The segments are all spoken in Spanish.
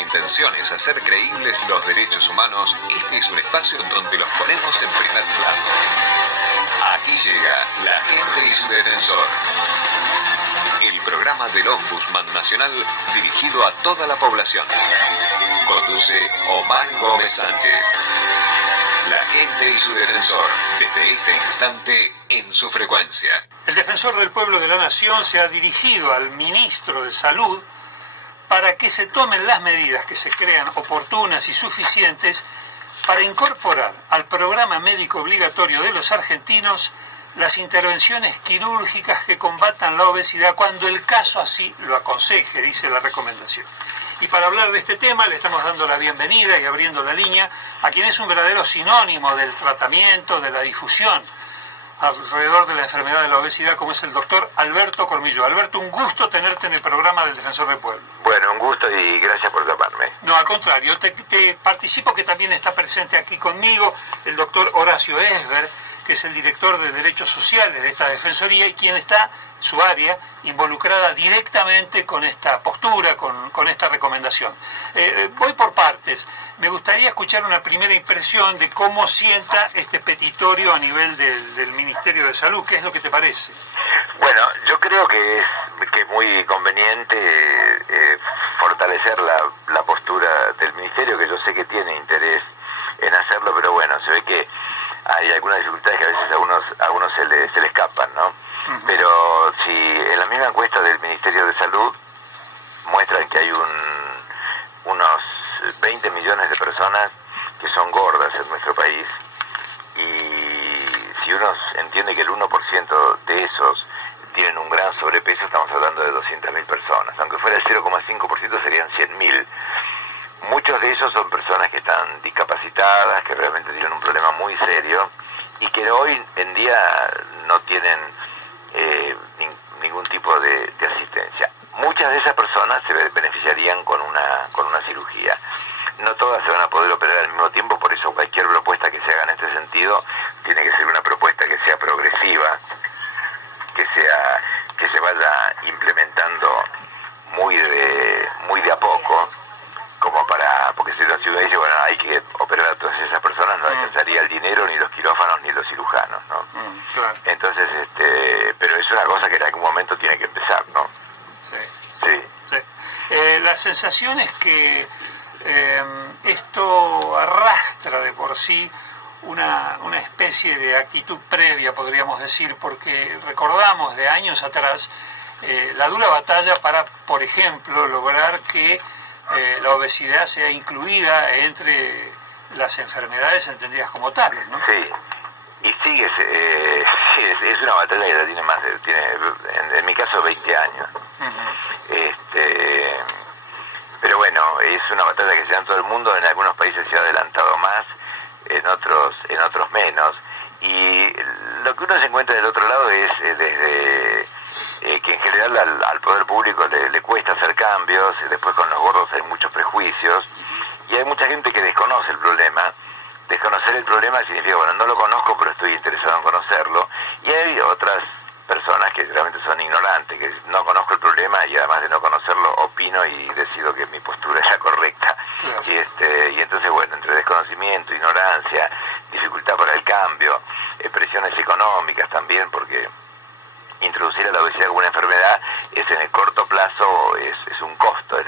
intención es hacer creíbles los derechos humanos, este es un espacio donde los ponemos en primer plano. Aquí llega La Gente y su Defensor. El programa del Ombudsman Nacional dirigido a toda la población. Conduce Omar Gómez Sánchez. La Gente y su Defensor, desde este instante en su frecuencia. El Defensor del Pueblo de la Nación se ha dirigido al Ministro de Salud para que se tomen las medidas que se crean oportunas y suficientes para incorporar al programa médico obligatorio de los argentinos las intervenciones quirúrgicas que combatan la obesidad cuando el caso así lo aconseje, dice la recomendación. Y para hablar de este tema le estamos dando la bienvenida y abriendo la línea a quien es un verdadero sinónimo del tratamiento, de la difusión alrededor de la enfermedad de la obesidad, como es el doctor Alberto Cormillot. Alberto, un gusto tenerte en el programa del Defensor del Pueblo. Bueno, un gusto y gracias por llamarme. No, al contrario, te participo que también está presente aquí conmigo el doctor Horacio Esber, que es el director de Derechos Sociales de esta Defensoría y quien está, su área, involucrada directamente con esta postura, con esta recomendación. Voy por partes. Me gustaría escuchar una primera impresión de cómo sienta este petitorio a nivel del Ministerio de Salud. ¿Qué es lo que te parece? Bueno, yo creo que es muy conveniente fortalecer la postura del Ministerio, que yo sé que tiene interés en hacerlo, pero bueno, se ve que hay algunas dificultades que a veces a algunos se le escapan, ¿no? Uh-huh. Pero si en la misma encuesta del Ministerio de Salud muestran que hay unos 20 millones de personas que son gordas en nuestro país, y si uno entiende que el 1% de esos tienen un gran sobrepeso, estamos hablando de 200.000 personas. Aunque fuera el 0,5% serían 100.000. Muchos de ellos son personas que están discapacitadas, que realmente tienen un problema muy serio y que hoy en día no tienen ningún tipo de asistencia. Muchas de esas personas se beneficiarían con una cirugía. No todas se van a poder operar al mismo tiempo, por eso cualquier propuesta que se haga en este sentido tiene que ser una propuesta que sea progresiva, que se vaya implementando muy de a poco, como porque si uno dice, bueno, hay que operar a todas esas personas, no alcanzaría el dinero, ni los quirófanos, ni los cirujanos, ¿no? Claro. Entonces, pero es una cosa que en algún momento tiene que empezar, ¿no? Sí. La sensación es que esto arrastra de por sí una especie de actitud previa, podríamos decir, porque recordamos de años atrás la dura batalla para, por ejemplo, lograr que la obesidad sea incluida entre las enfermedades entendidas como tales, ¿no? Sí, y sigue, es una batalla que ya tiene en mi caso 20 años. Uh-huh. Pero bueno, es una batalla que se da en todo el mundo, en algunos países se ha adelantado más, en otros menos, y lo que uno se encuentra del otro lado es desde que en general al poder público le cuesta hacer cambios, después con los gordos hay muchos prejuicios, y hay mucha gente que desconoce el problema. Desconocer el problema significa, bueno, no lo conozco, pero estoy interesado en conocerlo, y hay otras personas que realmente son ignorantes, que no conozco el problema y además de no conocerlo opino y decido que mi postura es la correcta. Claro. Y entonces, bueno, entre desconocimiento, ignorancia, dificultad para el cambio, presiones económicas también, porque introducir a la obesidad como una enfermedad es en el corto plazo, es un costo,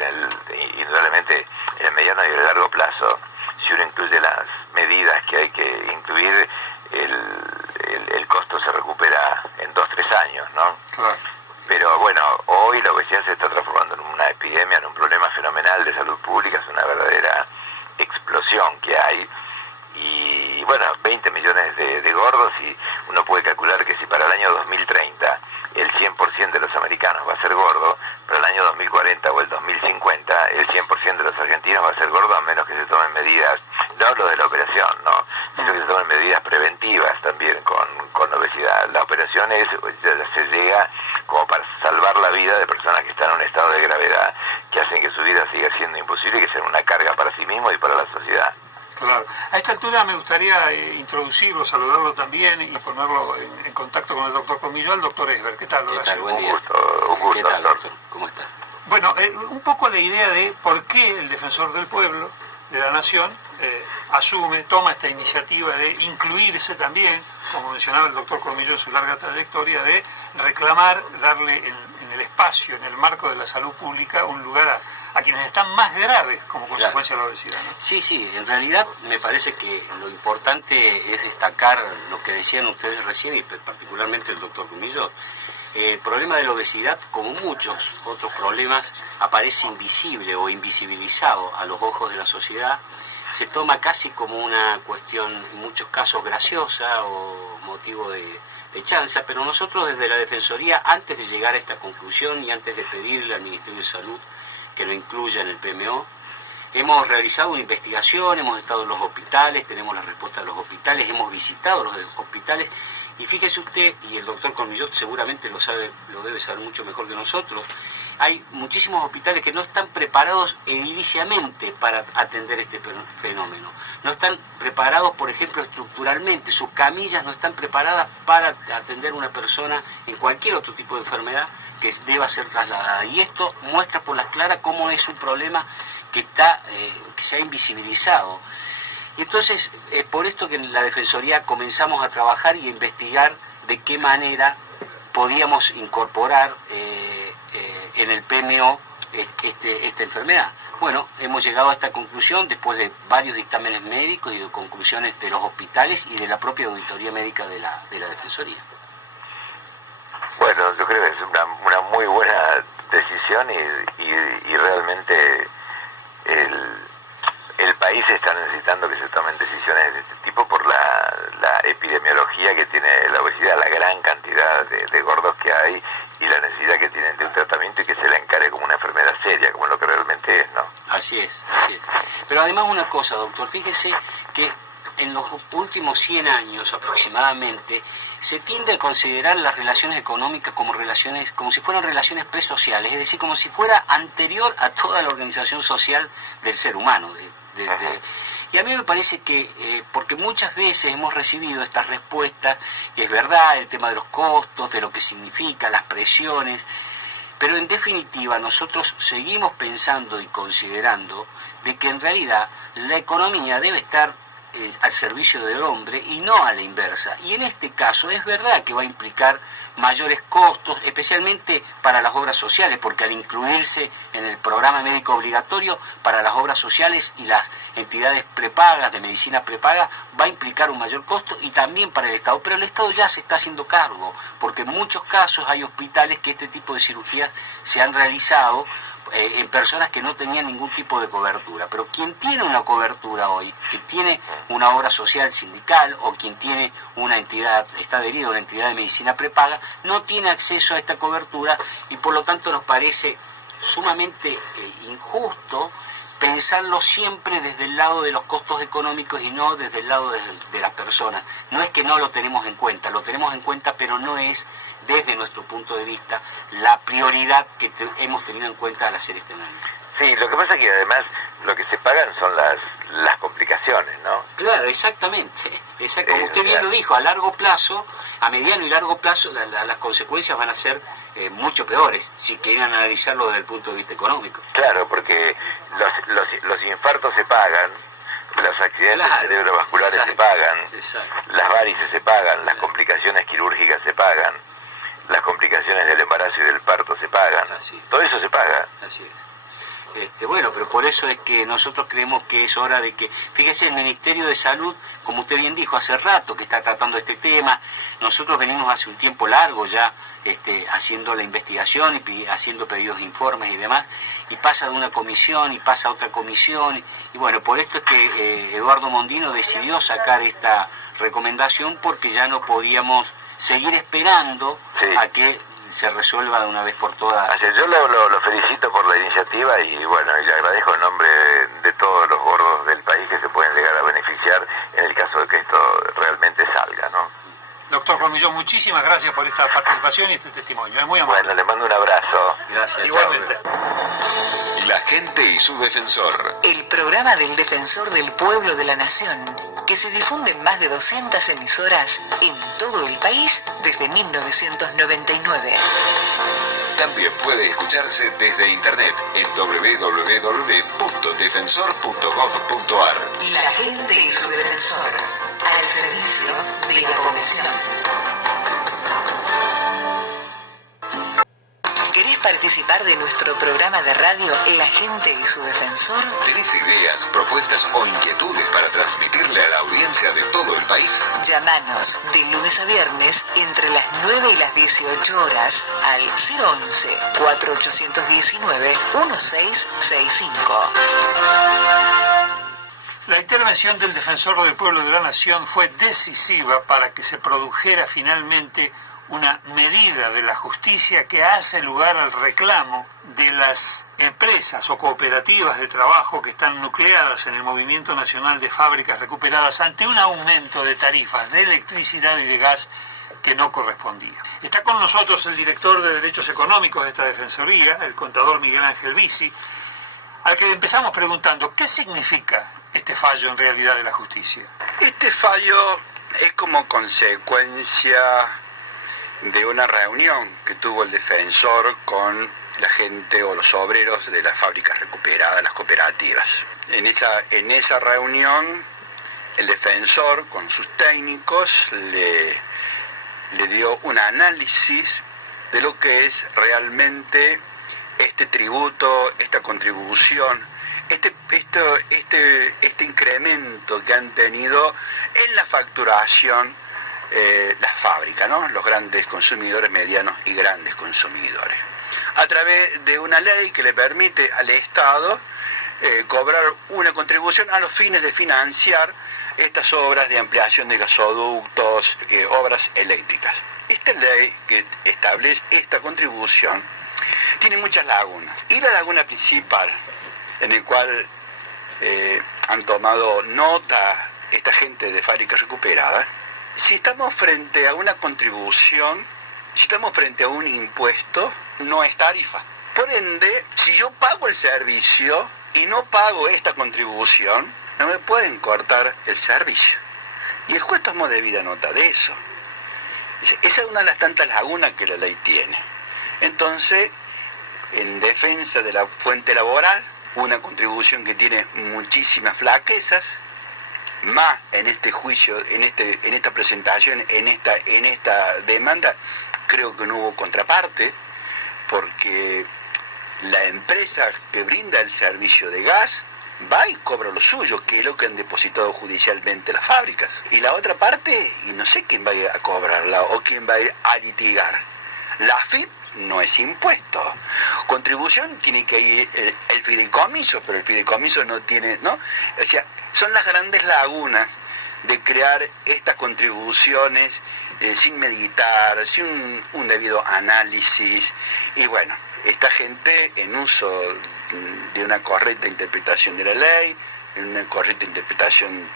indudablemente en el mediano y el largo plazo, si uno incluye las medidas que hay que incluir, el costo se recupera en 2-3 años, ¿no? Claro. Pero bueno, hoy la obesidad se está transformando en una epidemia, en un problema fenomenal de salud pública, es una verdadera explosión que hay. Y bueno, 20 millones de gordos, y uno puede calcular que si para el año 2030 el 100% de los americanos va a ser gordo, para el año 2040 o el 2050 el 100% de los argentinos va a ser gordo, a menos que se tomen medidas, no hablo de la operación, no, sino que se tomen medidas preventivas también con obesidad. La operación se llega como para salvar la vida de personas que están en un estado de gravedad, que hacen que su vida siga siendo imposible y que sean una carga para sí mismos y para la sociedad. Claro. A esta altura me gustaría introducirlo, saludarlo también y ponerlo en contacto con el doctor Cormillot, al doctor Esber. ¿Qué tal, Horacio? ¿Qué tal? Buen día. Un gusto, ¿Qué tal, doctor? ¿Cómo está? Bueno, un poco la idea de por qué el defensor del pueblo, de la nación, toma esta iniciativa de incluirse también, como mencionaba el doctor Cormillot en su larga trayectoria, de reclamar, darle en el espacio, en el marco de la salud pública, un lugar a quienes están más graves como consecuencia de la obesidad, ¿no? Sí, en realidad me parece que lo importante es destacar lo que decían ustedes recién, y particularmente el doctor Cormillot. El problema de la obesidad, como muchos otros problemas, aparece invisible o invisibilizado a los ojos de la sociedad. Se toma casi como una cuestión, en muchos casos, graciosa o motivo de chanza, pero nosotros desde la Defensoría, antes de llegar a esta conclusión y antes de pedirle al Ministerio de Salud que lo incluya en el PMO, hemos realizado una investigación, hemos estado en los hospitales, tenemos la respuesta de los hospitales, hemos visitado los hospitales, y fíjese usted, y el doctor Cormillot seguramente lo sabe, lo debe saber mucho mejor que nosotros, hay muchísimos hospitales que no están preparados ediliciamente para atender este fenómeno. No están preparados, por ejemplo, estructuralmente. Sus camillas no están preparadas para atender a una persona en cualquier otro tipo de enfermedad que deba ser trasladada. Y esto muestra por las claras cómo es un problema que se ha invisibilizado. Y entonces, por esto que en la Defensoría comenzamos a trabajar y a investigar de qué manera podíamos incorporar en el PMO esta enfermedad. Bueno, hemos llegado a esta conclusión después de varios dictámenes médicos y de conclusiones de los hospitales y de la propia auditoría médica de la Defensoría. Bueno, yo creo que es una muy buena decisión y realmente el país está necesitando que se tomen decisiones de este tipo por la epidemiología que tiene la obesidad, la gran cantidad de gordos que hay y la necesidad que tienen de un tratamiento y que se la encare como una enfermedad seria, como lo que realmente es, ¿no? Así es. Pero además una cosa, doctor, fíjese que en los últimos 100 años aproximadamente se tiende a considerar las relaciones económicas como si fueran relaciones presociales, es decir, como si fuera anterior a toda la organización social del ser humano. Y a mí me parece que, porque muchas veces hemos recibido estas respuestas, que es verdad, el tema de los costos, de lo que significa, las presiones, pero en definitiva nosotros seguimos pensando y considerando de que en realidad la economía debe estar al servicio del hombre y no a la inversa. Y en este caso es verdad que va a implicar mayores costos, especialmente para las obras sociales, porque al incluirse en el programa médico obligatorio para las obras sociales y las entidades prepagas, de medicina prepaga, va a implicar un mayor costo y también para el Estado. Pero el Estado ya se está haciendo cargo, porque en muchos casos hay hospitales que este tipo de cirugías se han realizado en personas que no tenían ningún tipo de cobertura. Pero quien tiene una cobertura hoy, que tiene una obra social sindical o quien tiene una entidad, está adherido a una entidad de medicina prepaga, no tiene acceso a esta cobertura y por lo tanto nos parece sumamente injusto pensarlo siempre desde el lado de los costos económicos y no desde el lado de las personas. No es que no lo tenemos en cuenta, lo tenemos en cuenta, pero no es desde nuestro punto de vista la prioridad que hemos tenido en cuenta al hacer este análisis. Sí, lo que pasa es que además lo que se pagan son las complicaciones, ¿no? Claro, exactamente. Como usted bien lo dijo, a largo plazo, a mediano y largo plazo, las consecuencias van a ser mucho peores, si quieren analizarlo desde el punto de vista económico. Claro, porque los infartos se pagan, los accidentes cerebrovasculares se pagan, las varices se pagan, las complicaciones quirúrgicas se pagan, las complicaciones del embarazo y del parto se pagan, todo eso se paga. Así es. Bueno, pero por eso es que nosotros creemos que es hora de que, fíjese, el Ministerio de Salud, como usted bien dijo, hace rato que está tratando este tema. Nosotros venimos hace un tiempo largo ya haciendo la investigación y haciendo pedidos de informes y demás, y pasa de una comisión y pasa a otra comisión, y bueno, por esto es que Eduardo Mondino decidió sacar esta recomendación, porque ya no podíamos seguir esperando a que se resuelva de una vez por todas. Así es, yo lo felicito por la iniciativa y bueno, y le agradezco en nombre de todos los gordos del país que se pueden llegar a beneficiar en el caso de que esto realmente salga, ¿no? Doctor Cormillot, muchísimas gracias por esta participación y este testimonio. Es muy amable. Bueno, le mando un abrazo. Gracias. Igualmente. La gente y su defensor. El programa del Defensor del Pueblo de la Nación, que se difunde en más de 200 emisoras en todo el país desde 1999. También puede escucharse desde internet en www.defensor.gov.ar. La gente y su defensor, al servicio de la población. ¿Querés participar de nuestro programa de radio La gente y su defensor? ¿Tenés ideas, propuestas o inquietudes para transmitirle a la audiencia de todo el país? Llámanos de lunes a viernes entre las 9 y las 18 horas al 011-4819-1665. La intervención del Defensor del Pueblo de la Nación fue decisiva para que se produjera finalmente una medida de la justicia que hace lugar al reclamo de las empresas o cooperativas de trabajo que están nucleadas en el Movimiento Nacional de Fábricas Recuperadas ante un aumento de tarifas de electricidad y de gas que no correspondía. Está con nosotros el director de Derechos Económicos de esta Defensoría, el contador Miguel Ángel Bisi, al que empezamos preguntando ¿qué significa este fallo en realidad de la justicia? Este fallo es como consecuencia de una reunión que tuvo el defensor con la gente o los obreros de las fábricas recuperadas, las cooperativas. En esa reunión, el defensor con sus técnicos le dio un análisis de lo que es realmente este tributo, esta contribución, este incremento que han tenido en la facturación las fábricas, ¿no? Los grandes consumidores, medianos y grandes consumidores, a través de una ley que le permite al Estado cobrar una contribución a los fines de financiar estas obras de ampliación de gasoductos, obras eléctricas. Esta ley que establece esta contribución tiene muchas lagunas, y la laguna principal, en el cual han tomado nota esta gente de fábricas recuperadas, si estamos frente a una contribución, si estamos frente a un impuesto, no es tarifa. Por ende, si yo pago el servicio y no pago esta contribución, no me pueden cortar el servicio. Y el juez tomó debida nota de eso. Esa es una de las tantas lagunas que la ley tiene. Entonces, en defensa de la fuente laboral, una contribución que tiene muchísimas flaquezas, más en este juicio, en esta presentación, en esta demanda, creo que no hubo contraparte, porque la empresa que brinda el servicio de gas va y cobra lo suyo, que es lo que han depositado judicialmente las fábricas. Y la otra parte, y no sé quién va a ir a cobrarla o quién va a ir a litigar. La AFIP no es impuesto. Contribución tiene que ir el fideicomiso, pero el fideicomiso no tiene, ¿no? O sea, son las grandes lagunas de crear estas contribuciones sin meditar, sin un debido análisis. Y bueno, esta gente en uso de una correcta interpretación de la ley, en una correcta interpretación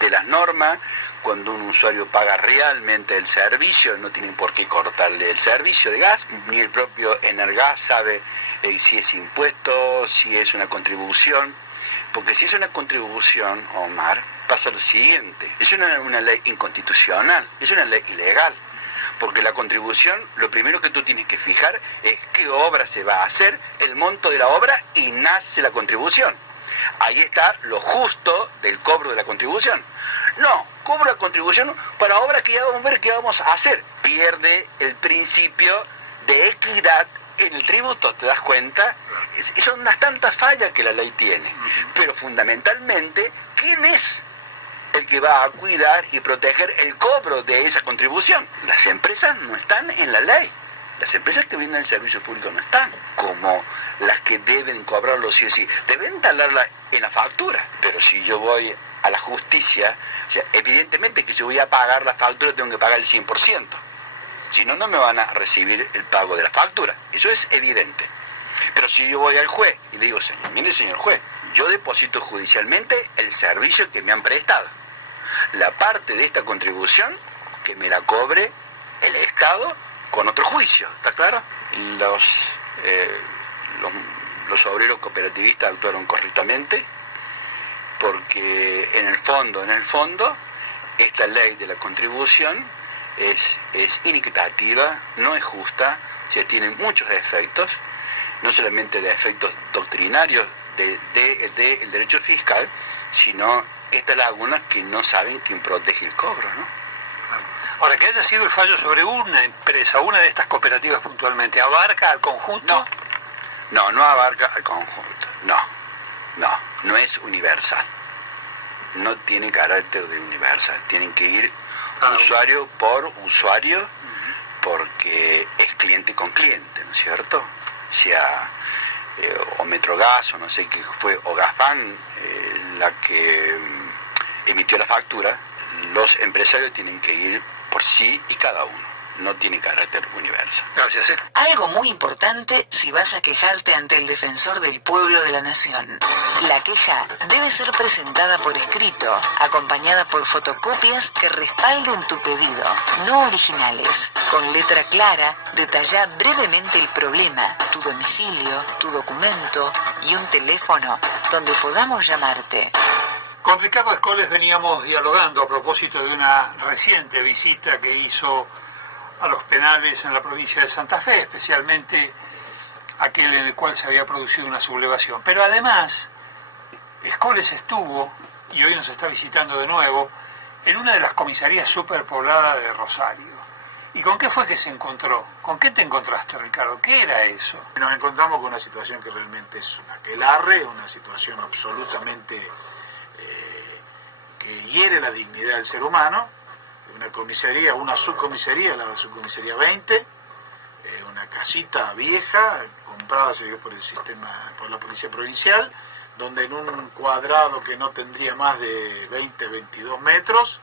de las normas, cuando un usuario paga realmente el servicio, no tienen por qué cortarle el servicio de gas, ni el propio Energas sabe si es impuesto, si es una contribución, porque si es una contribución, Omar, pasa lo siguiente, es una ley inconstitucional, es una ley ilegal, porque la contribución, lo primero que tú tienes que fijar es qué obra se va a hacer, el monto de la obra y nace la contribución. Ahí está lo justo del cobro de la contribución. No, cobro la contribución para obras que ya vamos a ver qué vamos a hacer. Pierde el principio de equidad en el tributo, ¿te das cuenta? Son unas tantas fallas que la ley tiene. Pero fundamentalmente, ¿quién es el que va a cuidar y proteger el cobro de esa contribución? Las empresas no están en la ley. Las empresas que brindan el servicio público no están como las que deben cobrarlo sí o sí. Deben talarla en la factura. Pero si yo voy a la justicia, o sea, evidentemente que si voy a pagar la factura tengo que pagar el 100%. Si no, no me van a recibir el pago de la factura. Eso es evidente. Pero si yo voy al juez y le digo, mire señor juez, yo deposito judicialmente el servicio que me han prestado. La parte de esta contribución que me la cobre el Estado con otro juicio, ¿está claro? Los obreros cooperativistas actuaron correctamente porque en el fondo, esta ley de la contribución es inequitativa, no es justa, o sea, tiene muchos defectos, no solamente defectos doctrinarios del derecho fiscal, sino estas lagunas que no saben quién protege el cobro, ¿no? Ahora, que haya sido el fallo sobre una empresa, una de estas cooperativas puntualmente, ¿abarca al conjunto? No abarca al conjunto, no es universal, no tiene carácter de universal, tienen que ir usuario por usuario, porque es cliente con cliente, ¿no es cierto? O sea, o Metrogas, o no sé qué fue, o Gazprom, la que emitió la factura, los empresarios tienen que ir por sí y cada uno, no tiene carácter universal. Gracias. Algo muy importante si vas a quejarte ante el defensor del pueblo de la nación. La queja debe ser presentada por escrito, acompañada por fotocopias que respalden tu pedido, no originales. Con letra clara, detalla brevemente el problema, tu domicilio, tu documento y un teléfono donde podamos llamarte. Con Ricardo Escoles veníamos dialogando a propósito de una reciente visita que hizo a los penales en la provincia de Santa Fe, especialmente aquel en el cual se había producido una sublevación. Pero además, Escoles estuvo, y hoy nos está visitando de nuevo, en una de las comisarías superpobladas de Rosario. ¿Y con qué fue que se encontró? ¿Con qué te encontraste, Ricardo? ¿Qué era eso? Nos encontramos con una situación que realmente es una aquelarre, una situación absolutamente que hiere la dignidad del ser humano. Una comisaría, una subcomisaría, la subcomisaría 20, una casita vieja comprada por el sistema, por la policía provincial, donde en un cuadrado que no tendría más de 22 metros,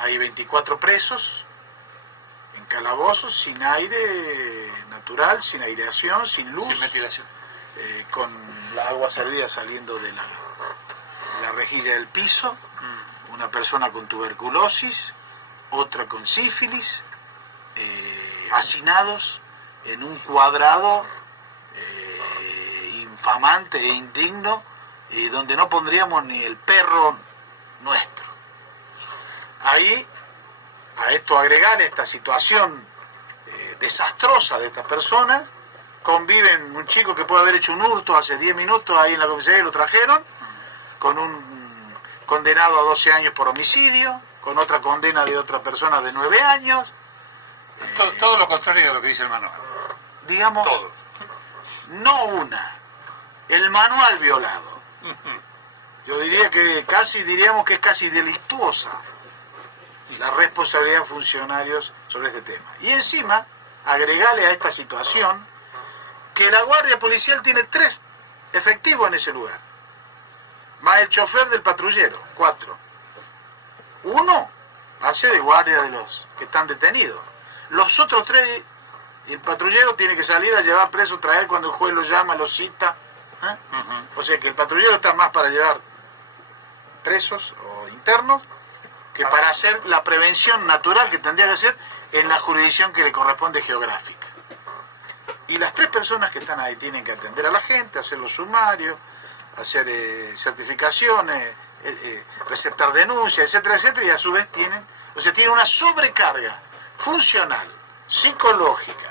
hay 24 presos en calabozos, sin aire natural, sin aireación, sin luz, Sin ventilación. con la agua servida saliendo de la rejilla del piso, una persona con tuberculosis, otra con sífilis, hacinados en un cuadrado infamante e indigno, donde no pondríamos ni el perro nuestro. Ahí, a esto agregar esta situación desastrosa de estas personas, conviven un chico que puede haber hecho un hurto hace 10 minutos ahí en la comisaría y lo trajeron, con un condenado a 12 años por homicidio, con otra condena de otra persona de 9 años. Todo lo contrario de lo que dice el manual. Digamos, Todo. no una, el manual violado. Yo diría que diríamos que es casi delictuosa la responsabilidad de funcionarios sobre este tema. Y encima, agregale a esta situación que la guardia policial tiene 3 efectivos en ese lugar, más el chofer del patrullero, 4. Uno hace de guardia de los que están detenidos. Los otros 3, el patrullero tiene que salir a llevar preso, traer cuando el juez lo llama, lo cita. O sea que el patrullero está más para llevar presos o internos que para hacer la prevención natural que tendría que hacer en la jurisdicción que le corresponde geográfica. Y las 3 personas que están ahí tienen que atender a la gente, hacer los sumarios, hacer certificaciones, receptar denuncias, etcétera, etcétera, y a su vez tienen una sobrecarga funcional, psicológica,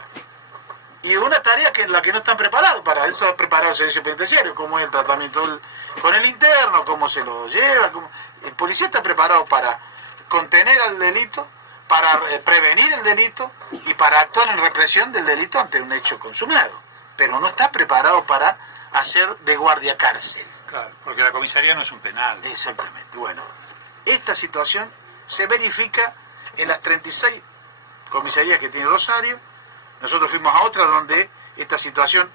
y una tarea en la que no están preparados. Para eso está preparado el servicio penitenciario, cómo es el tratamiento con el interno, cómo se lo lleva. El policía está preparado para contener al delito, para prevenir el delito y para actuar en represión del delito ante un hecho consumado, pero no está preparado para hacer de guardia cárcel. Claro, porque la comisaría no es un penal. Exactamente. Bueno, esta situación se verifica en las 36 comisarías que tiene Rosario. Nosotros fuimos a otra donde esta situación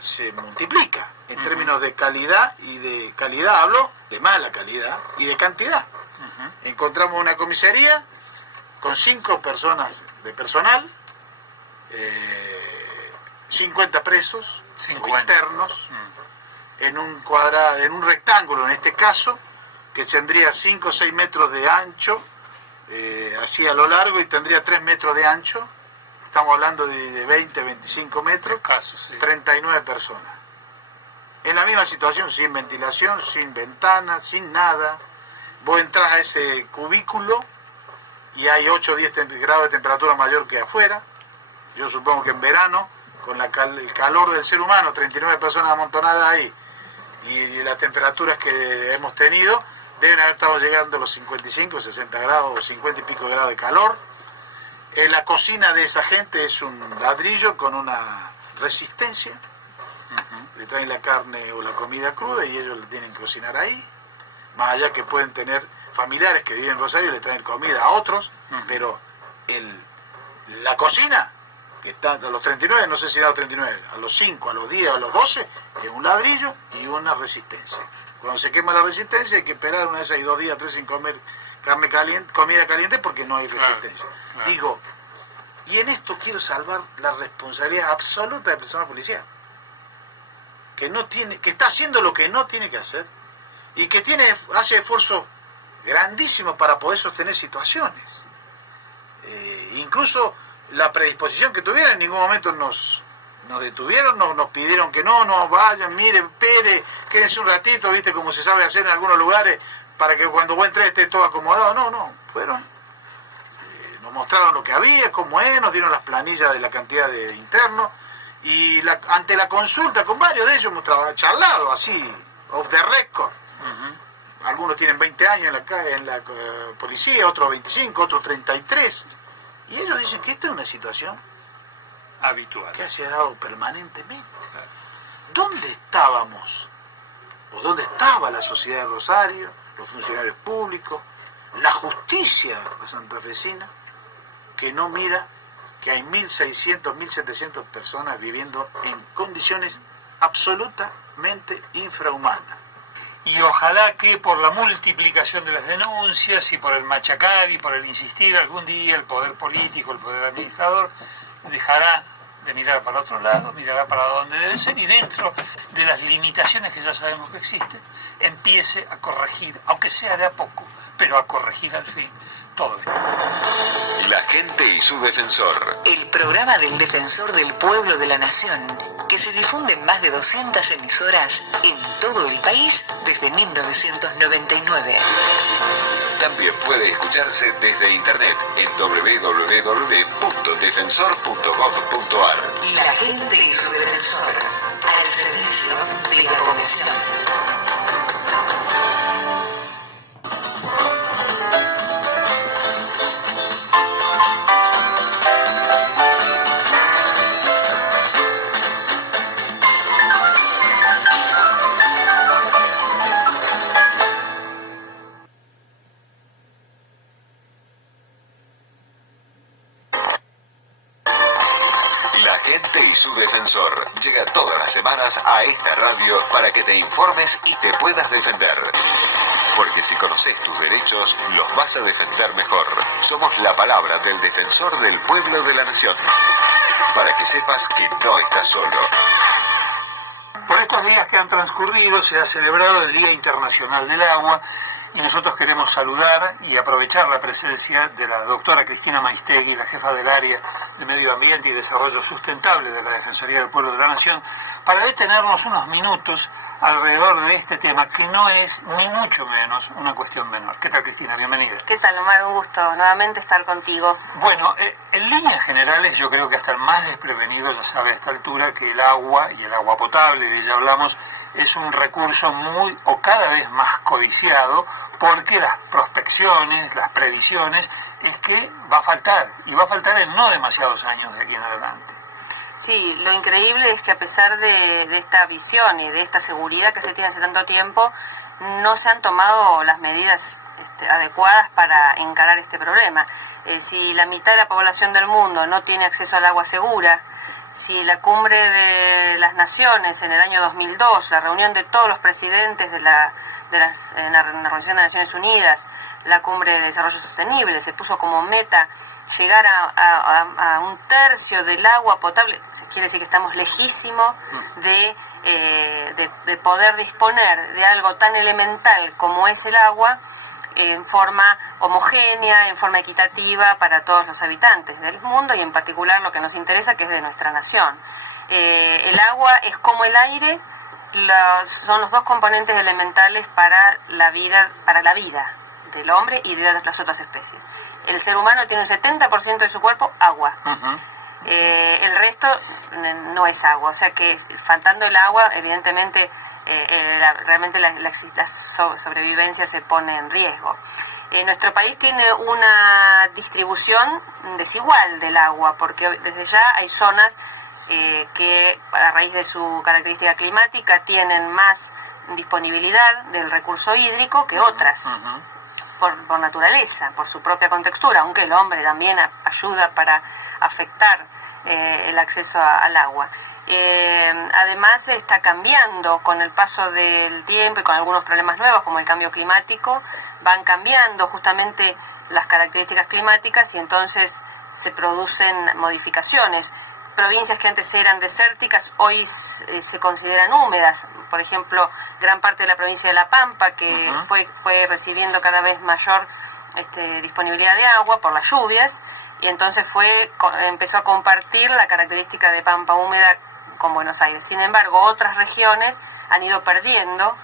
se multiplica en términos de calidad, y de calidad hablo de mala calidad, y de cantidad. Encontramos una comisaría con 5 personas de personal, 50 presos, 50. internos, en un rectángulo en este caso, que tendría 5 o 6 metros de ancho, así a lo largo, y tendría 3 metros de ancho. Estamos hablando de 20, 25 metros, Casos, sí. 39 personas. En la misma situación, sin ventilación, sin ventanas, sin nada. Vos entras a ese cubículo y hay 8 o 10 grados de temperatura mayor que afuera. Yo supongo que en verano, con el calor del ser humano, 39 personas amontonadas ahí, y las temperaturas que hemos tenido, deben haber estado llegando a los 55, 60 grados, 50 y pico grados de calor. La cocina de esa gente es un ladrillo con una resistencia. Le traen la carne o la comida cruda y ellos le tienen que cocinar ahí. Más allá que pueden tener familiares que viven en Rosario y le traen comida a otros, pero la cocina, que está a los 39, no sé si era a los 39, a los 5, a los 10, a los 12, es un ladrillo y una resistencia. Cuando se quema la resistencia hay que esperar una vez, hay 2 días, 3 sin comer carne caliente, comida caliente porque no hay resistencia. Claro. Digo, y en esto quiero salvar la responsabilidad absoluta del personal policial, que está haciendo lo que no tiene que hacer y que hace esfuerzos grandísimos para poder sostener situaciones. Incluso la predisposición que tuvieron, en ningún momento nos detuvieron, nos pidieron que no vayan, miren, espere, quédense un ratito, viste como se sabe hacer en algunos lugares, para que cuando vos entres esté todo acomodado. No, fueron, nos mostraron lo que había, cómo es, nos dieron las planillas de la cantidad de internos, y ante la consulta con varios de ellos hemos charlado así, off the record. Algunos tienen 20 años en la policía, otros 25, otros 33, y ellos dicen que esta es una situación habitual que se ha dado permanentemente. ¿Dónde estábamos? ¿O dónde estaba la sociedad de Rosario, los funcionarios públicos, la justicia santafesina, que no mira que hay 1.600, 1.700 personas viviendo en condiciones absolutamente infrahumanas? Y ojalá que por la multiplicación de las denuncias y por el machacar y por el insistir, algún día el poder político, el poder administrador, dejará de mirar para otro lado, mirará para donde debe ser y dentro de las limitaciones que ya sabemos que existen, empiece a corregir, aunque sea de a poco, pero a corregir al fin todo esto. La gente y su defensor. El programa del Defensor del Pueblo de la Nación, que se difunde en más de 200 emisoras en todo el país desde 1999. También puede escucharse desde internet en www.defensor.gov.ar. La gente y su defensor, al servicio de la población. Y su defensor llega todas las semanas a esta radio para que te informes y te puedas defender. Porque si conoces tus derechos, los vas a defender mejor. Somos la palabra del Defensor del Pueblo de la Nación. Para que sepas que no estás solo. Por estos días que han transcurrido se ha celebrado el Día Internacional del Agua y nosotros queremos saludar y aprovechar la presencia de la doctora Cristina Maistegui, la jefa del área de Medio Ambiente y Desarrollo Sustentable de la Defensoría del Pueblo de la Nación, para detenernos unos minutos alrededor de este tema, que no es ni mucho menos una cuestión menor. ¿Qué tal, Cristina? Bienvenida. ¿Qué tal, Omar? Un gusto nuevamente estar contigo. Bueno, en líneas generales yo creo que hasta el más desprevenido ya sabe a esta altura que el agua y el agua potable, de ella hablamos, es un recurso muy o cada vez más codiciado, porque las prospecciones, las previsiones, es que va a faltar, y va a faltar en no demasiados años de aquí en adelante. Sí, lo increíble es que a pesar de esta visión y de esta seguridad que se tiene hace tanto tiempo, no se han tomado las medidas adecuadas para encarar este problema. Si la mitad de la población del mundo no tiene acceso al agua segura, si la cumbre de las naciones en el año 2002, la reunión de todos los presidentes en la Organización de Naciones Unidas, la cumbre de desarrollo sostenible, se puso como meta llegar a un tercio del agua potable, quiere decir que estamos lejísimos de poder disponer de algo tan elemental como es el agua en forma homogénea, en forma equitativa para todos los habitantes del mundo y en particular lo que nos interesa, que es de nuestra nación. El agua es como el aire, son los dos componentes elementales para la vida del hombre y de las otras especies. El ser humano tiene un 70% de su cuerpo agua. El resto no es agua, o sea que faltando el agua, evidentemente realmente la sobrevivencia se pone en riesgo. Nuestro país tiene una distribución desigual del agua, porque desde ya hay zonas que a raíz de su característica climática tienen más disponibilidad del recurso hídrico que otras, por naturaleza, por su propia contextura, aunque el hombre también ayuda para afectar el acceso al agua. Además está cambiando con el paso del tiempo y con algunos problemas nuevos como el cambio climático, van cambiando justamente las características climáticas y entonces se producen modificaciones. Provincias que antes eran desérticas hoy se consideran húmedas. Por ejemplo, gran parte de la provincia de La Pampa, que fue recibiendo cada vez mayor disponibilidad de agua por las lluvias, y entonces empezó a compartir la característica de Pampa húmeda con Buenos Aires. Sin embargo, otras regiones han ido perdiendo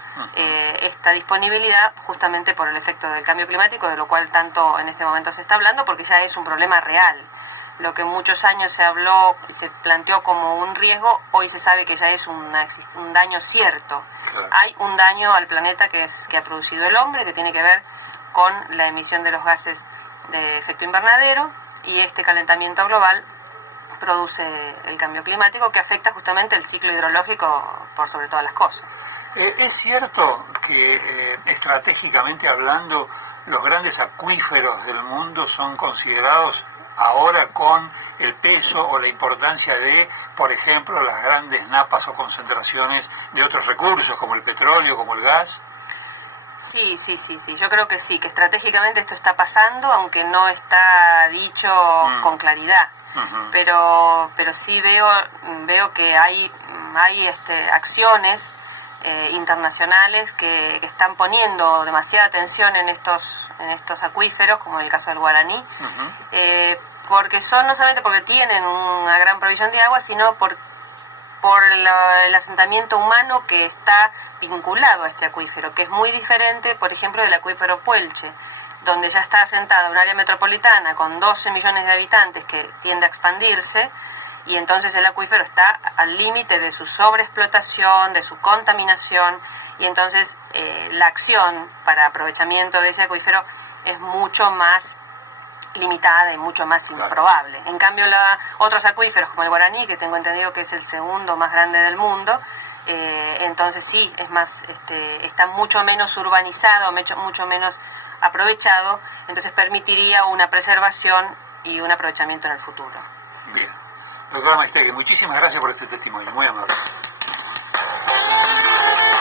esta disponibilidad justamente por el efecto del cambio climático, de lo cual tanto en este momento se está hablando, porque ya es un problema real. Lo que muchos años se habló y se planteó como un riesgo, hoy se sabe que ya es un daño cierto. Claro. Hay un daño al planeta que ha producido el hombre, que tiene que ver con la emisión de los gases de efecto invernadero, y este calentamiento global produce el cambio climático que afecta justamente el ciclo hidrológico por sobre todas las cosas. ¿Es cierto que estratégicamente hablando los grandes acuíferos del mundo son considerados ahora con el peso o la importancia de, por ejemplo, las grandes napas o concentraciones de otros recursos como el petróleo, como el gas? Sí, yo creo que sí, que estratégicamente esto está pasando, aunque no está dicho con claridad. Pero sí veo que hay acciones internacionales que están poniendo demasiada atención en estos acuíferos, como en el caso del Guaraní, porque no solamente porque tienen una gran provisión de agua, sino por el asentamiento humano que está vinculado a este acuífero, que es muy diferente, por ejemplo, del acuífero Puelche, donde ya está asentada un área metropolitana con 12 millones de habitantes que tiende a expandirse, y entonces el acuífero está al límite de su sobreexplotación, de su contaminación, y entonces la acción para aprovechamiento de ese acuífero es mucho más limitada y mucho más improbable. En cambio, otros acuíferos como el Guaraní, que tengo entendido que es el segundo más grande del mundo, entonces sí, es más, está mucho menos urbanizado, mucho menos aprovechado, entonces permitiría una preservación y un aprovechamiento en el futuro. Bien. Doctora Maistegui, muchísimas gracias por este testimonio, muy amable.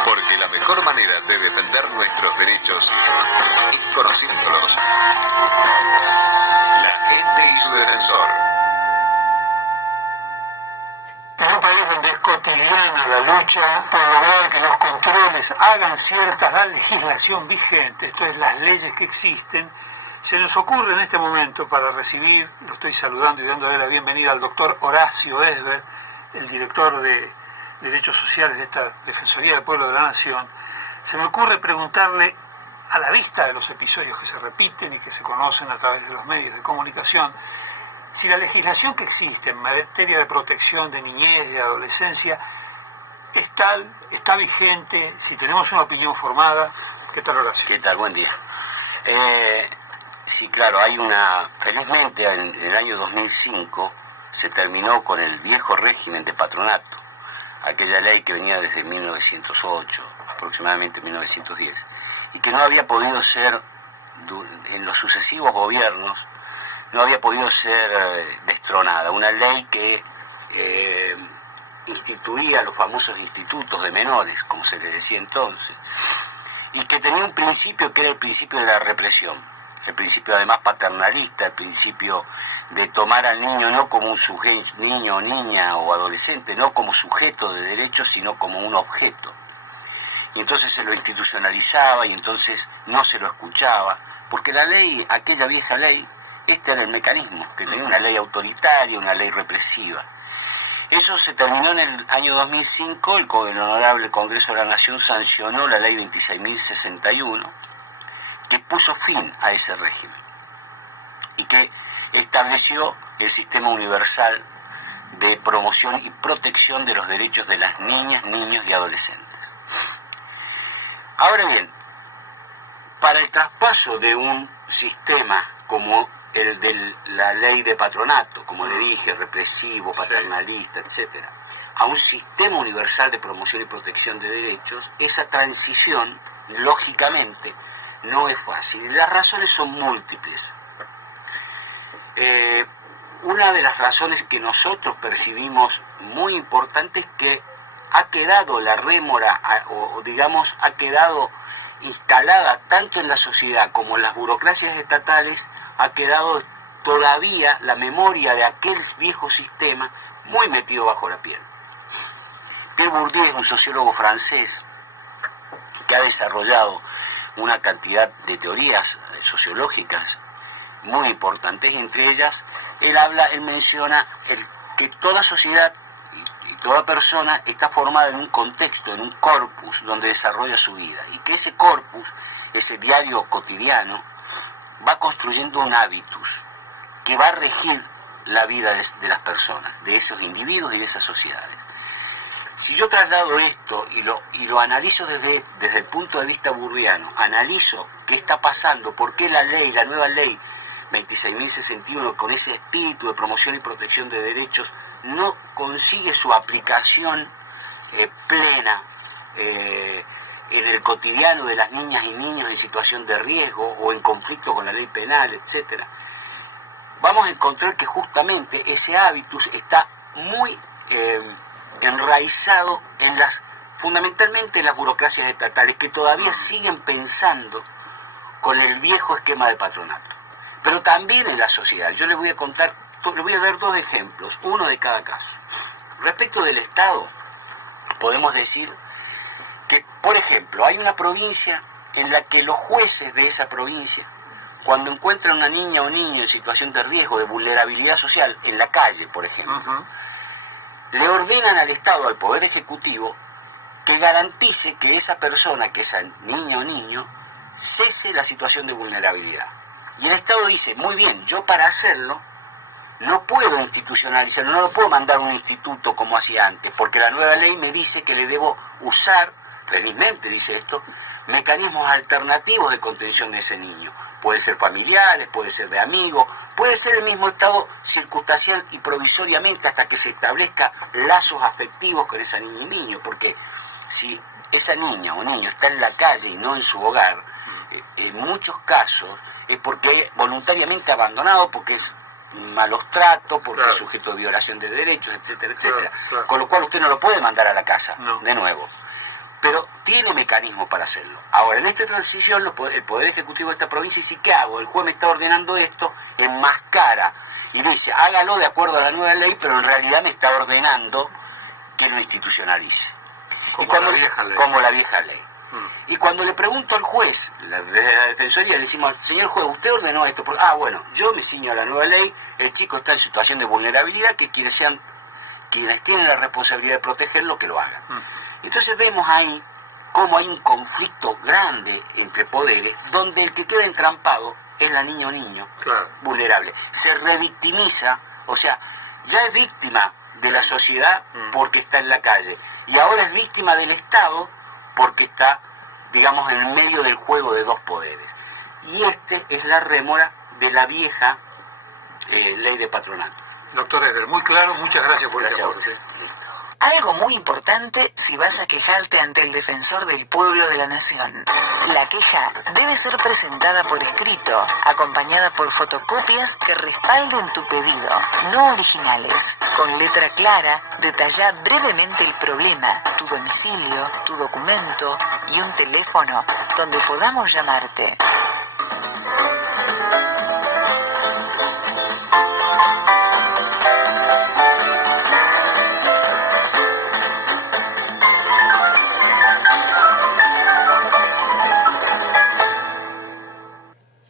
Porque la mejor manera de defender nuestros derechos es conociéndolos. La gente y su defensor. En un país donde es cotidiana la lucha por lograr que los controles hagan cierta la legislación vigente, esto es, las leyes que existen, se nos ocurre en este momento para recibir, lo estoy saludando y dándole la bienvenida al doctor Horacio Esber, el director de Derechos Sociales de esta Defensoría del Pueblo de la Nación, se me ocurre preguntarle, a la vista de los episodios que se repiten y que se conocen a través de los medios de comunicación, si la legislación que existe en materia de protección de niñez, de adolescencia, está vigente, si tenemos una opinión formada. ¿Qué tal, Horacio? ¿Qué tal? Buen día. Sí, claro, felizmente en el año 2005 se terminó con el viejo régimen de patronato, aquella ley que venía desde 1908, aproximadamente 1910, y que no había podido ser, en los sucesivos gobiernos, no había podido ser destronada. Una ley que instituía los famosos institutos de menores, como se les decía entonces, y que tenía un principio que era el principio de la represión. El principio además paternalista, el principio de tomar al niño no como un sujeto, niño o niña o adolescente, no como sujeto de derechos, sino como un objeto. Y entonces se lo institucionalizaba y entonces no se lo escuchaba, porque la ley, aquella vieja ley, este era el mecanismo, que tenía una ley autoritaria, una ley represiva. Eso se terminó en el año 2005, el Honorable Congreso de la Nación sancionó la ley 26.061, que puso fin a ese régimen y que estableció el sistema universal de promoción y protección de los derechos de las niñas, niños y adolescentes. Ahora bien, para el traspaso de un sistema como el de la ley de patronato, como le dije, represivo, paternalista, etcétera, a un sistema universal de promoción y protección de derechos, esa transición, lógicamente, no es fácil. Y las razones son múltiples. Una de las razones que nosotros percibimos muy importante es que ha quedado la rémora, o digamos, ha quedado instalada tanto en la sociedad como en las burocracias estatales, ha quedado todavía la memoria de aquel viejo sistema muy metido bajo la piel. Pierre Bourdieu es un sociólogo francés que ha desarrollado una cantidad de teorías sociológicas muy importantes. Entre ellas, él menciona que toda sociedad y toda persona está formada en un contexto, en un corpus donde desarrolla su vida, y que ese corpus, ese diario cotidiano, va construyendo un hábitus que va a regir la vida de las personas, de esos individuos y de esas sociedades. Si yo traslado esto y lo analizo desde el punto de vista bourdiano, analizo qué está pasando, por qué la nueva ley 26.061, con ese espíritu de promoción y protección de derechos, no consigue su aplicación plena en el cotidiano de las niñas y niños en situación de riesgo o en conflicto con la ley penal, etcétera, vamos a encontrar que justamente ese hábitus está muy enraizado fundamentalmente en las burocracias estatales, que todavía siguen pensando con el viejo esquema de patronato, pero también en la sociedad. Yo les voy a dar dos ejemplos, uno de cada caso. Respecto del Estado, podemos decir que, por ejemplo, hay una provincia en la que los jueces de esa provincia, cuando encuentran una niña o niño en situación de riesgo, de vulnerabilidad social, en la calle, por ejemplo, le ordenan al Estado, al Poder Ejecutivo, que garantice que esa persona, que esa niña o niño, cese la situación de vulnerabilidad. Y el Estado dice, muy bien, yo para hacerlo no puedo institucionalizarlo, no lo puedo mandar a un instituto como hacía antes, porque la nueva ley me dice que le debo usar, felizmente dice esto, mecanismos alternativos de contención de ese niño. Puede ser familiares, puede ser de amigos, puede ser el mismo Estado circunstancial y provisoriamente hasta que se establezca lazos afectivos con esa niña y niño, porque si esa niña o niño está en la calle y no en su hogar, en muchos casos es porque voluntariamente abandonado, porque es malos tratos, porque es sujeto de violación de derechos, etcétera, etcétera. Con lo cual usted no lo puede mandar a la casa, de nuevo. Pero tiene mecanismos para hacerlo. Ahora, en esta transición, el Poder Ejecutivo de esta provincia dice, ¿qué hago? El juez me está ordenando esto, enmascara y dice, hágalo de acuerdo a la nueva ley, pero en realidad me está ordenando que lo institucionalice. Como la vieja ley. Y cuando le pregunto al juez, desde la Defensoría, le decimos, señor juez, usted ordenó esto. Bueno, yo me ciño a la nueva ley, el chico está en situación de vulnerabilidad, que quienes tienen la responsabilidad de protegerlo, que lo hagan. Entonces vemos ahí cómo hay un conflicto grande entre poderes, donde el que queda entrampado es la niña o niño vulnerable. Se revictimiza, o sea, ya es víctima de la sociedad porque está en la calle, y ahora es víctima del Estado porque está, digamos, en el medio del juego de dos poderes. Y es la rémora de la vieja ley de patronato. Doctor Eder, muy claro, muchas gracias por Gracias el a aporte. usted. Algo muy importante si vas a quejarte ante el Defensor del Pueblo de la Nación. La queja debe ser presentada por escrito, acompañada por fotocopias que respalden tu pedido, no originales. Con letra clara, detalla brevemente el problema, tu domicilio, tu documento y un teléfono donde podamos llamarte.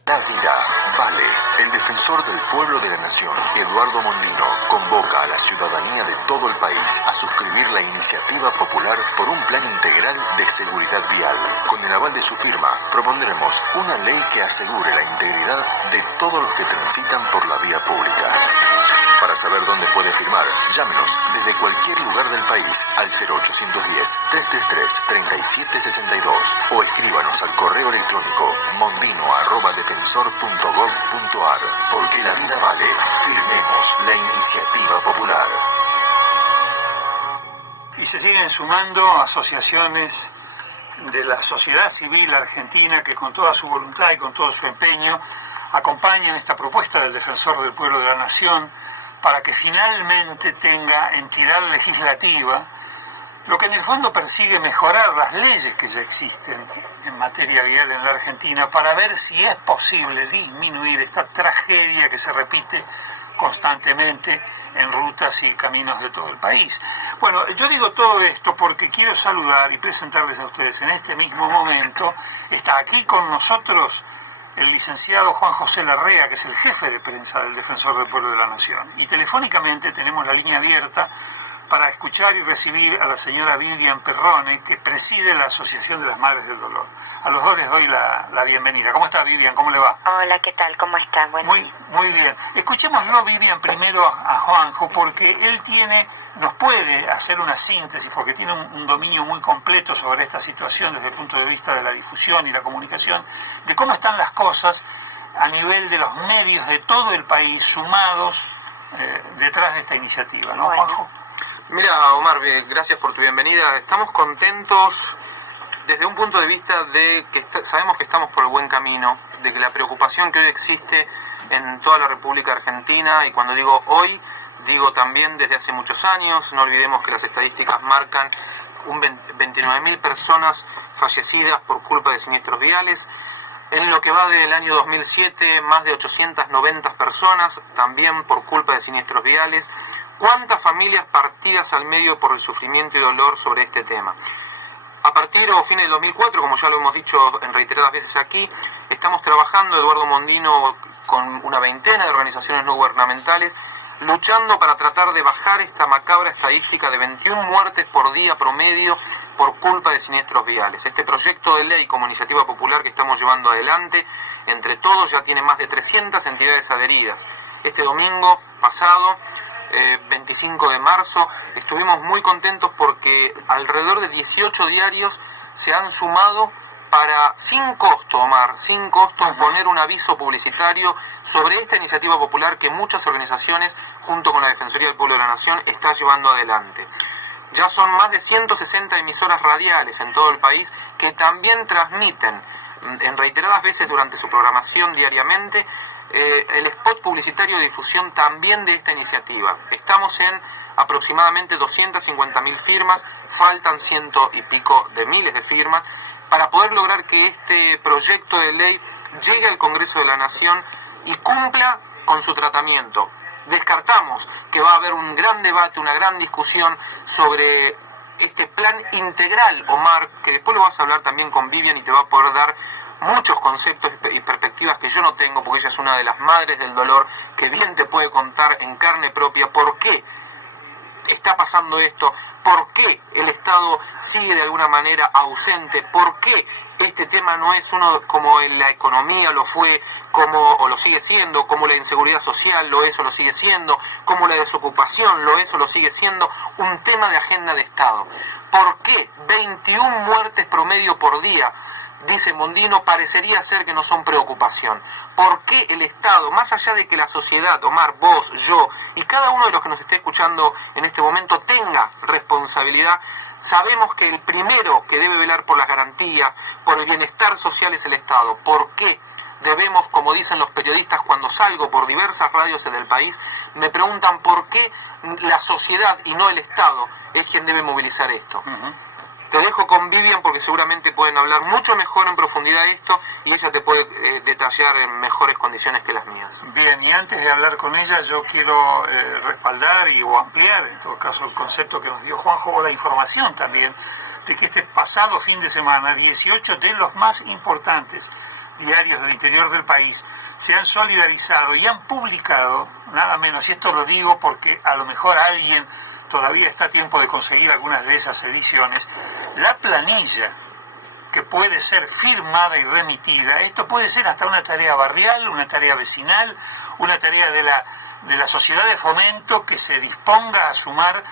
La vida vale. El Defensor del Pueblo de la Nación, Eduardo Mondino, convoca a la ciudadanía de todo el país a suscribir la iniciativa popular por un plan integral de seguridad vial. Con el aval de su firma, propondremos una ley que asegure la integridad de todos los que transitan por la vía pública. Para saber dónde puede firmar, llámenos desde cualquier lugar del país al 0810-333-3762 o escríbanos al correo electrónico mondino@defensor.gov.ar. Porque la vida vale. Firmemos la iniciativa popular. Y se siguen sumando asociaciones de la sociedad civil argentina que con toda su voluntad y con todo su empeño acompañan esta propuesta del Defensor del Pueblo de la Nación para que finalmente tenga entidad legislativa, lo que en el fondo persigue mejorar las leyes que ya existen en materia vial en la Argentina para ver si es posible disminuir esta tragedia que se repite constantemente en rutas y caminos de todo el país. Bueno, yo digo todo esto porque quiero saludar y presentarles a ustedes en este mismo momento. Está aquí con nosotros el licenciado Juan José Larrea, que es el jefe de prensa del Defensor del Pueblo de la Nación. Y telefónicamente tenemos la línea abierta para escuchar y recibir a la señora Vivian Perrone, que preside la Asociación de las Madres del Dolor. A los dos les doy la bienvenida. ¿Cómo está, Vivian? ¿Cómo le va? Hola, ¿qué tal? ¿Cómo están? Bueno. Muy bien. Escuchémoslo, Vivian, primero a Juanjo, porque él nos puede hacer una síntesis, porque tiene un dominio muy completo sobre esta situación desde el punto de vista de la difusión y la comunicación, de cómo están las cosas a nivel de los medios de todo el país sumados detrás de esta iniciativa, ¿no, bueno. Juanjo? Mira, Omar, gracias por tu bienvenida. Estamos contentos desde un punto de vista de que sabemos que estamos por el buen camino, de que la preocupación que hoy existe en toda la República Argentina, y cuando digo hoy, digo también desde hace muchos años, no olvidemos que las estadísticas marcan 29.000 personas fallecidas por culpa de siniestros viales. En lo que va del año 2007, más de 890 personas, también por culpa de siniestros viales. ¿Cuántas familias partidas al medio por el sufrimiento y dolor sobre este tema? A partir o fines del 2004, como ya lo hemos dicho en reiteradas veces aquí, estamos trabajando, Eduardo Mondino, con una veintena de organizaciones no gubernamentales, luchando para tratar de bajar esta macabra estadística de 21 muertes por día promedio por culpa de siniestros viales. Este proyecto de ley como iniciativa popular que estamos llevando adelante, entre todos ya tiene más de 300 entidades adheridas. Este domingo pasado, 25 de marzo, estuvimos muy contentos porque alrededor de 18 diarios se han sumado para, sin costo, Omar, sin costo, poner un aviso publicitario sobre esta iniciativa popular que muchas organizaciones, junto con la Defensoría del Pueblo de la Nación, está llevando adelante. Ya son más de 160 emisoras radiales en todo el país que también transmiten en reiteradas veces durante su programación diariamente el spot publicitario de difusión también de esta iniciativa. Estamos en aproximadamente 250.000 firmas, faltan ciento y pico de miles de firmas, para poder lograr que este proyecto de ley llegue al Congreso de la Nación y cumpla con su tratamiento. Descartamos que va a haber un gran debate, una gran discusión sobre este plan integral, Omar, que después lo vas a hablar también con Vivian y te va a poder dar muchos conceptos y perspectivas que yo no tengo, porque ella es una de las madres del dolor que bien te puede contar en carne propia por qué está pasando esto, por qué el Estado sigue de alguna manera ausente, por qué este tema no es uno como en la economía lo fue, o lo sigue siendo, como la inseguridad social lo es o lo sigue siendo, como la desocupación lo es o lo sigue siendo, un tema de agenda de Estado. ¿Por qué 21 muertes promedio por día? Dice Mondino, parecería ser que no son preocupación. ¿Por qué el Estado, más allá de que la sociedad, Omar, vos, yo y cada uno de los que nos esté escuchando en este momento tenga responsabilidad? Sabemos que el primero que debe velar por las garantías, por el bienestar social es el Estado. ¿Por qué debemos, como dicen los periodistas cuando salgo por diversas radios del país, me preguntan por qué la sociedad y no el Estado es quien debe movilizar esto? Te dejo con Vivian porque seguramente pueden hablar mucho mejor en profundidad esto y ella te puede detallar en mejores condiciones que las mías. Bien, y antes de hablar con ella yo quiero respaldar o ampliar en todo caso el concepto que nos dio Juanjo, o la información también, de que este pasado fin de semana 18 de los más importantes diarios del interior del país se han solidarizado y han publicado, nada menos, y esto lo digo porque a lo mejor alguien todavía está a tiempo de conseguir algunas de esas ediciones, la planilla que puede ser firmada y remitida. Esto puede ser hasta una tarea barrial, una tarea vecinal, una tarea de la de la sociedad de fomento que se disponga a sumar,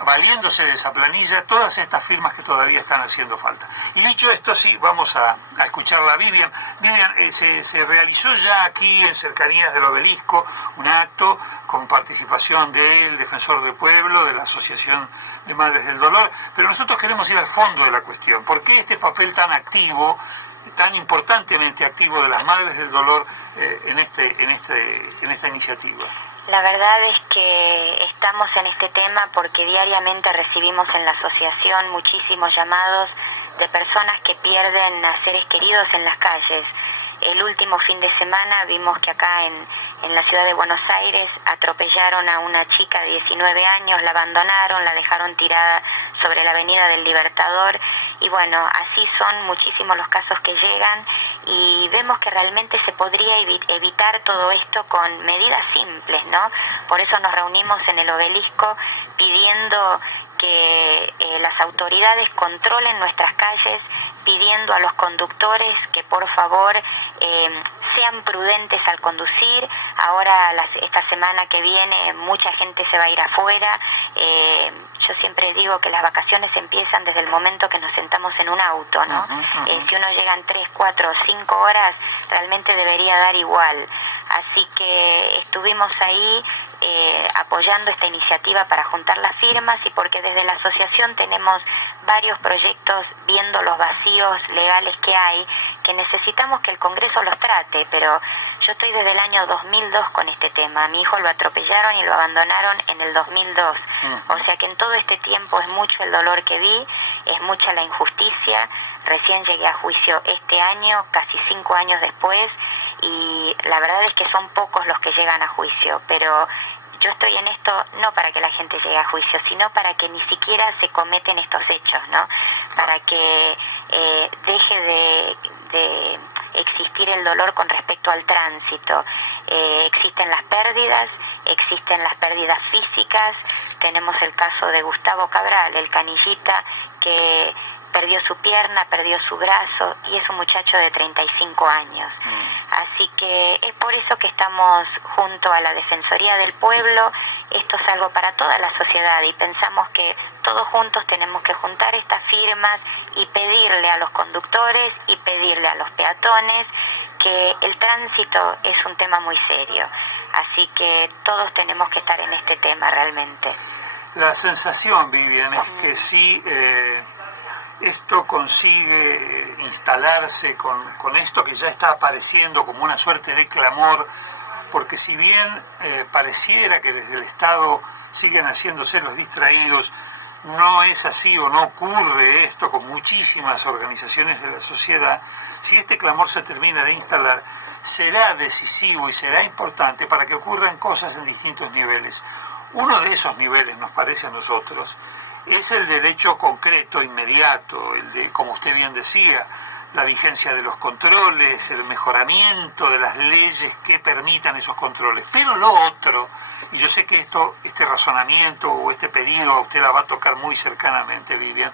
valiéndose de esa planilla, todas estas firmas que todavía están haciendo falta. Y dicho esto, sí, vamos a escucharla a Vivian. Vivian, se realizó ya aquí en cercanías del Obelisco un acto con participación del Defensor del Pueblo, de la Asociación de Madres del Dolor, pero nosotros queremos ir al fondo de la cuestión. ¿Por qué este papel tan activo, tan importantemente activo de las Madres del Dolor en esta iniciativa? La verdad es que estamos en este tema porque diariamente recibimos en la asociación muchísimos llamados de personas que pierden a seres queridos en las calles. El último fin de semana vimos que acá en la ciudad de Buenos Aires atropellaron a una chica de 19 años, la abandonaron, la dejaron tirada sobre la Avenida del Libertador, y bueno, así son muchísimos los casos que llegan, y vemos que realmente se podría evitar todo esto con medidas simples, ¿no? Por eso nos reunimos en el Obelisco pidiendo que las autoridades controlen nuestras calles, pidiendo a los conductores que por favor sean prudentes al conducir. Ahora, esta semana que viene, mucha gente se va a ir afuera. Yo siempre digo que las vacaciones empiezan desde el momento que nos sentamos en un auto, ¿no? Si uno llega en 3, 4, 5 horas, realmente debería dar igual. Así que estuvimos ahí apoyando esta iniciativa para juntar las firmas, y porque desde la asociación tenemos varios proyectos viendo los vacíos legales que hay, que necesitamos que el Congreso los trate, pero yo estoy desde el año 2002 con este tema. A mi hijo lo atropellaron y lo abandonaron en el 2002, o sea que en todo este tiempo es mucho el dolor que vi, es mucha la injusticia. Recién llegué a juicio este año, casi 5 años después, y la verdad es que son pocos los que llegan a juicio, pero yo estoy en esto no para que la gente llegue a juicio, sino para que ni siquiera se cometen estos hechos, ¿no? Para que deje de existir el dolor con respecto al tránsito. Existen las pérdidas físicas. Tenemos el caso de Gustavo Cabral, el canillita, que perdió su pierna, perdió su brazo, y es un muchacho de 35 años. Así que es por eso que estamos junto a la Defensoría del Pueblo. Esto es algo para toda la sociedad, y pensamos que todos juntos tenemos que juntar estas firmas y pedirle a los conductores y pedirle a los peatones que el tránsito es un tema muy serio. Así que todos tenemos que estar en este tema realmente. La sensación, Vivian, es que sí... esto consigue instalarse con esto que ya está apareciendo como una suerte de clamor, porque si bien pareciera que desde el Estado siguen haciéndose los distraídos, no es así o no ocurre esto con muchísimas organizaciones de la sociedad. Si este clamor se termina de instalar, será decisivo y será importante para que ocurran cosas en distintos niveles. Uno de esos niveles, nos parece a nosotros, es el del hecho concreto, inmediato, el de, como usted bien decía, la vigencia de los controles, el mejoramiento de las leyes que permitan esos controles. Pero lo otro, y yo sé que este razonamiento o este pedido a usted la va a tocar muy cercanamente, Vivian,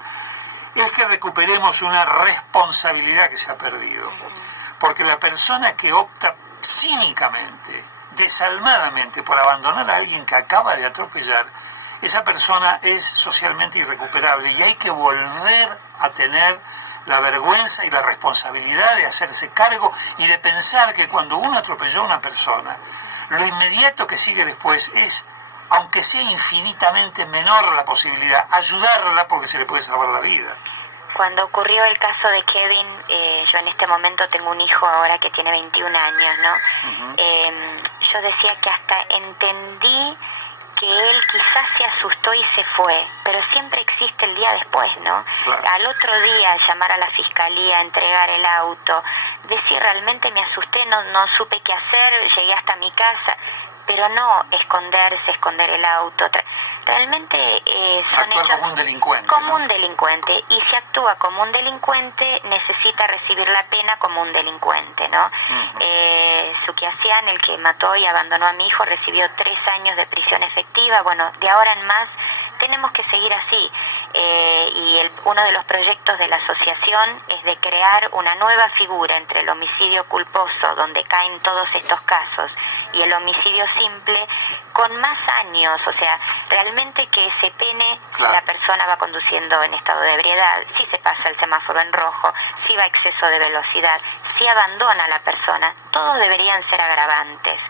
es que recuperemos una responsabilidad que se ha perdido. Porque la persona que opta cínicamente, desalmadamente, por abandonar a alguien que acaba de atropellar, esa persona es socialmente irrecuperable, y hay que volver a tener la vergüenza y la responsabilidad de hacerse cargo y de pensar que cuando uno atropelló a una persona, lo inmediato que sigue después es, aunque sea infinitamente menor la posibilidad, ayudarla, porque se le puede salvar la vida. Cuando ocurrió el caso de Kevin, yo en este momento tengo un hijo ahora que tiene 21 años, ¿no? Yo decía que hasta entendí que él quizás se asustó y se fue, pero siempre existe el día después, ¿no? Claro. Al otro día llamar a la fiscalía, entregar el auto, decir realmente me asusté, no supe qué hacer, llegué hasta mi casa, pero no esconder el auto. Realmente son actuar hechos como un delincuente. Como ¿no? un delincuente, y si actúa como un delincuente necesita recibir la pena como un delincuente, ¿no? Suquiasian, el que mató y abandonó a mi hijo, recibió 3 años de prisión efectiva. Bueno, de ahora en más tenemos que seguir así. y uno de los proyectos de la asociación es de crear una nueva figura entre el homicidio culposo, donde caen todos estos casos, y el homicidio simple, con más años, o sea, realmente que se pene si la persona va conduciendo en estado de ebriedad, si se pasa el semáforo en rojo, si va a exceso de velocidad, si abandona a la persona, todos deberían ser agravantes.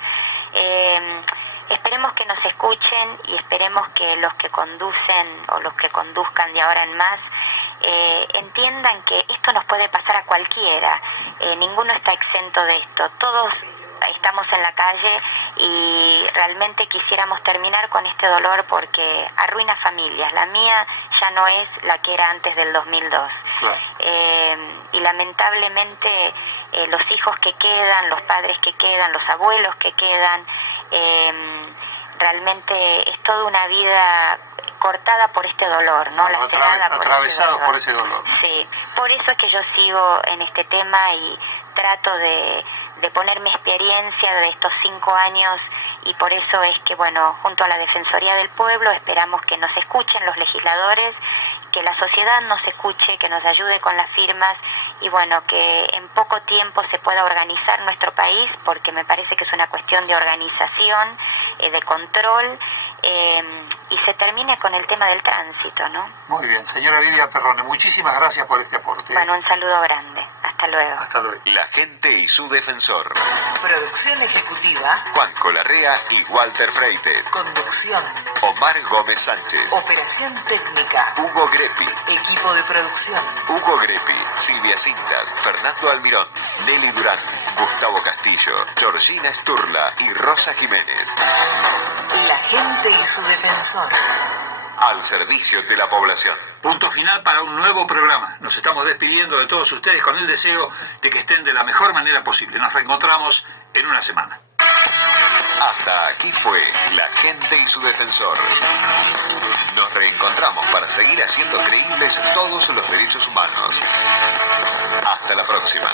Esperemos que nos escuchen y esperemos que los que conducen o los que conduzcan de ahora en más entiendan que esto nos puede pasar a cualquiera, ninguno está exento de esto, todos estamos en la calle y realmente quisiéramos terminar con este dolor porque arruina familias. La mía ya no es la que era antes del 2002. Y lamentablemente los hijos que quedan, los padres que quedan, los abuelos que quedan, realmente es toda una vida cortada por este dolor, ¿no? Atravesado por ese dolor. Sí, por eso es que yo sigo en este tema y trato de poner mi experiencia de estos 5 años, y por eso es que, bueno, junto a la Defensoría del Pueblo esperamos que nos escuchen los legisladores, que la sociedad nos escuche, que nos ayude con las firmas y, bueno, que en poco tiempo se pueda organizar nuestro país, porque me parece que es una cuestión de organización, de control, y se termine con el tema del tránsito, ¿no? Muy bien, señora Vivian Perrone, muchísimas gracias por este aporte. Bueno, un saludo grande. Hasta luego. Hasta luego. La gente y su defensor. Producción ejecutiva. Juanjo Larrea y Walter Freites. Conducción. Omar Gómez Sánchez. Operación técnica. Hugo Greppi. Equipo de producción. Hugo Greppi, Silvia Cintas, Fernando Almirón, Nelly Durán, Gustavo Castillo, Georgina Sturla y Rosa Jiménez. La gente y su defensor. Al servicio de la población. Punto final para un nuevo programa. Nos estamos despidiendo de todos ustedes con el deseo de que estén de la mejor manera posible. Nos reencontramos en una semana. Hasta aquí fue La gente y su defensor. Nos reencontramos para seguir haciendo creíbles todos los derechos humanos. Hasta la próxima.